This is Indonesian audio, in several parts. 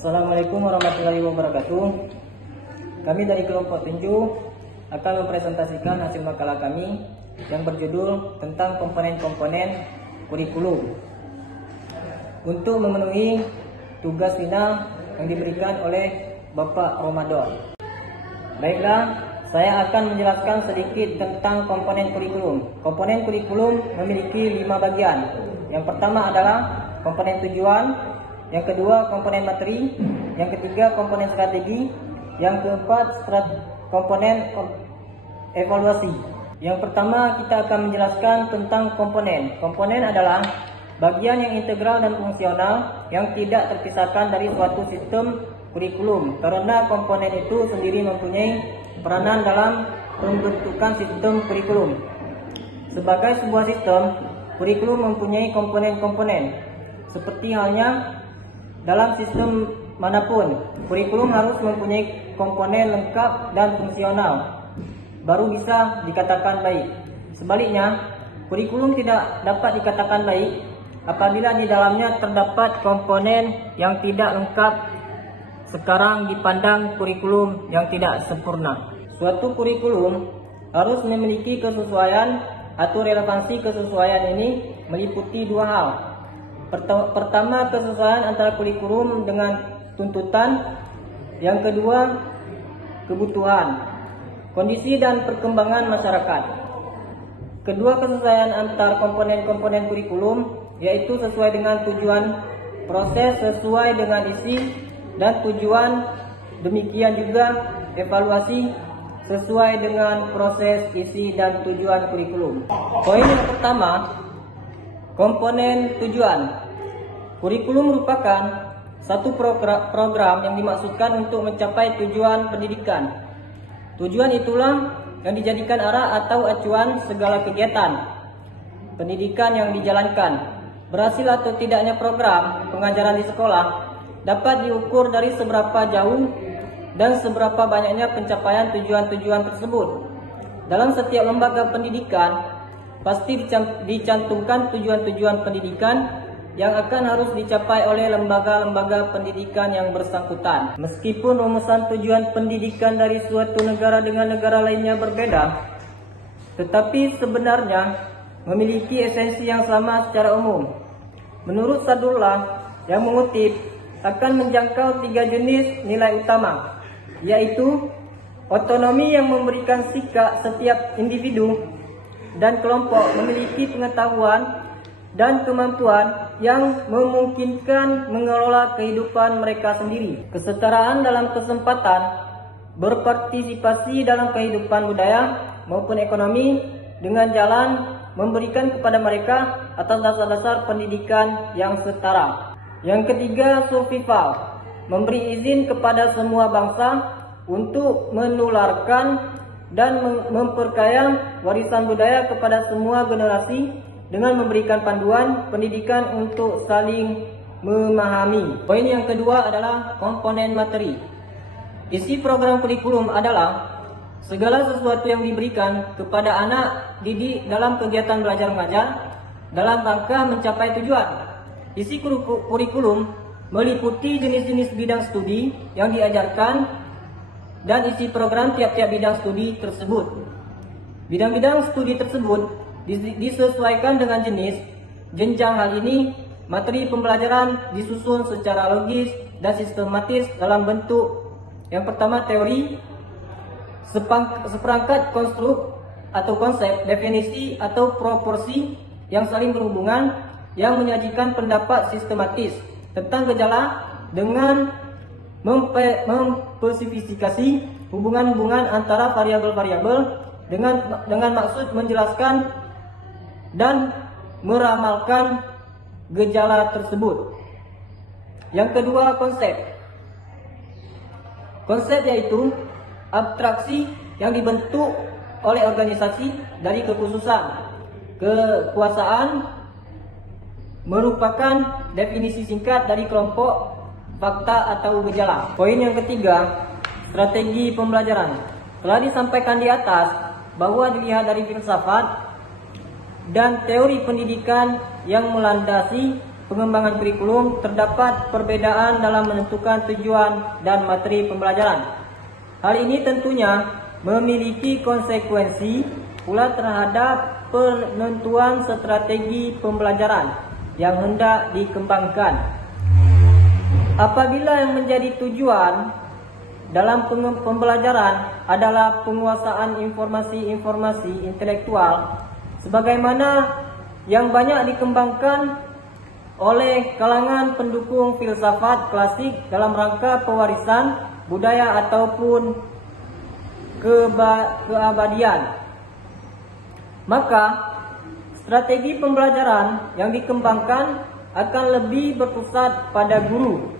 Assalamualaikum warahmatullahi wabarakatuh. Kami dari kelompok tinju akan mempresentasikan hasil makalah kami yang berjudul tentang komponen-komponen kurikulum untuk memenuhi tugas final yang diberikan oleh Bapak Ramadan. Baiklah, saya akan menjelaskan sedikit tentang komponen kurikulum. Komponen kurikulum memiliki 5 bagian. Yang pertama adalah komponen tujuan, yang kedua komponen materi, yang ketiga komponen strategi, yang keempat komponen evaluasi. Yang pertama kita akan menjelaskan tentang komponen. Komponen adalah bagian yang integral dan fungsional yang tidak terpisahkan dari suatu sistem kurikulum, karena komponen itu sendiri mempunyai peranan dalam pembentukan sistem kurikulum. Sebagai sebuah sistem, kurikulum mempunyai komponen-komponen. Seperti halnya dalam sistem manapun, kurikulum harus mempunyai komponen lengkap dan fungsional, baru bisa dikatakan baik. Sebaliknya, kurikulum tidak dapat dikatakan baik apabila di dalamnya terdapat komponen yang tidak lengkap. Sekarang dipandang kurikulum yang tidak sempurna. Suatu kurikulum harus memiliki kesesuaian atau relevansi. Kesesuaian ini meliputi 2 hal. Pertama, kesesuaian antara kurikulum dengan tuntutan. Yang kedua, kebutuhan, kondisi dan perkembangan masyarakat. Kedua kesesuaian antar komponen-komponen kurikulum yaitu sesuai dengan tujuan, proses sesuai dengan isi dan tujuan, demikian juga evaluasi sesuai dengan proses, isi dan tujuan kurikulum. Poin yang pertama, komponen tujuan. Kurikulum merupakan satu program yang dimaksudkan untuk mencapai tujuan pendidikan. Tujuan itulah yang dijadikan arah atau acuan segala kegiatan pendidikan yang dijalankan. Berhasil atau tidaknya program pengajaran di sekolah dapat diukur dari seberapa jauh dan seberapa banyaknya pencapaian tujuan-tujuan tersebut. Dalam setiap lembaga pendidikan pasti dicantumkan tujuan-tujuan pendidikan yang akan harus dicapai oleh lembaga-lembaga pendidikan yang bersangkutan. Meskipun rumusan tujuan pendidikan dari suatu negara dengan negara lainnya berbeda, tetapi sebenarnya memiliki esensi yang sama secara umum. Menurut Sadullah yang mengutip, akan menjangkau 3 jenis nilai utama, yaitu otonomi yang memberikan sikap setiap individu dan kelompok memiliki pengetahuan dan kemampuan yang memungkinkan mengelola kehidupan mereka sendiri. Kesetaraan dalam kesempatan berpartisipasi dalam kehidupan budaya maupun ekonomi dengan jalan memberikan kepada mereka atas dasar-dasar pendidikan yang setara. Yang ketiga, survival, memberi izin kepada semua bangsa untuk menularkan dan memperkaya warisan budaya kepada semua generasi dengan memberikan panduan pendidikan untuk saling memahami. Poin yang kedua adalah komponen materi. Isi program kurikulum adalah segala sesuatu yang diberikan kepada anak didik dalam kegiatan belajar mengajar dalam rangka mencapai tujuan. Isi kurikulum meliputi jenis-jenis bidang studi yang diajarkan dan isi program tiap-tiap bidang studi tersebut. Bidang-bidang studi tersebut disesuaikan dengan jenis, jenjang. Hal ini, materi pembelajaran disusun secara logis dan sistematis dalam bentuk yang pertama teori, seperangkat konstruk atau konsep, definisi atau proporsi yang saling berhubungan yang menyajikan pendapat sistematis tentang gejala dengan memspesifikasi hubungan-hubungan antara variabel-variabel dengan maksud menjelaskan dan meramalkan gejala tersebut. Yang kedua, konsep. Konsep yaitu abstraksi yang dibentuk oleh organisasi dari kekhususan. Kekuasaan merupakan definisi singkat dari kelompok, fakta atau gejala. Poin yang ketiga, strategi pembelajaran. Telah disampaikan di atas bahwa dilihat dari filsafat dan teori pendidikan yang melandasi pengembangan kurikulum terdapat perbedaan dalam menentukan tujuan dan materi pembelajaran. Hal ini tentunya memiliki konsekuensi pula terhadap penentuan strategi pembelajaran yang hendak dikembangkan. Apabila yang menjadi tujuan dalam pembelajaran adalah penguasaan informasi-informasi intelektual sebagaimana yang banyak dikembangkan oleh kalangan pendukung filsafat klasik dalam rangka pewarisan budaya ataupun keabadian, maka strategi pembelajaran yang dikembangkan akan lebih berpusat pada guru.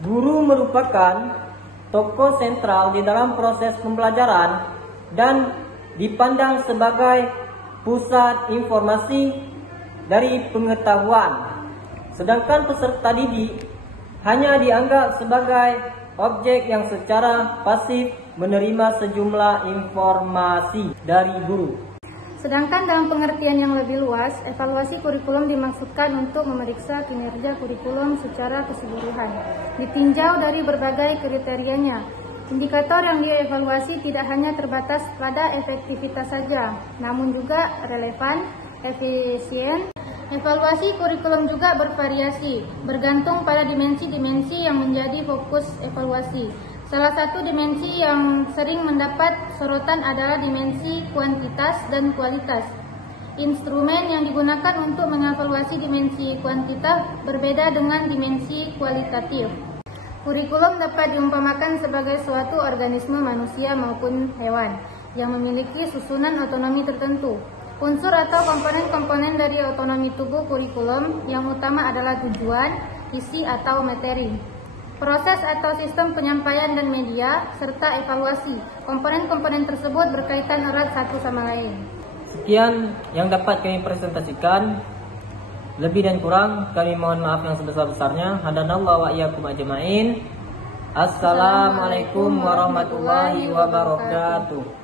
Guru merupakan tokoh sentral di dalam proses pembelajaran dan dipandang sebagai pusat informasi dari pengetahuan. Sedangkan peserta didik hanya dianggap sebagai objek yang secara pasif menerima sejumlah informasi dari guru. Sedangkan dalam pengertian yang lebih luas, evaluasi kurikulum dimaksudkan untuk memeriksa kinerja kurikulum secara keseluruhan, ditinjau dari berbagai kriterianya. Indikator yang dievaluasi tidak hanya terbatas pada efektivitas saja, namun juga relevan, efisien. Evaluasi kurikulum juga bervariasi, bergantung pada dimensi-dimensi yang menjadi fokus evaluasi. Salah satu dimensi yang sering mendapat sorotan adalah dimensi kuantitas dan kualitas. Instrumen yang digunakan untuk mengevaluasi dimensi kuantitas berbeda dengan dimensi kualitatif. Kurikulum dapat diumpamakan sebagai suatu organisme manusia maupun hewan yang memiliki susunan otonomi tertentu. Unsur atau komponen-komponen dari otonomi tubuh kurikulum yang utama adalah tujuan, isi atau materi, proses atau sistem penyampaian dan media, serta evaluasi. Komponen-komponen tersebut berkaitan erat satu sama lain. Sekian yang dapat kami presentasikan. Lebih dan kurang kami mohon maaf yang sebesar-besarnya. Hadanallahu wa iyyakum ajmain. Assalamualaikum warahmatullahi wabarakatuh.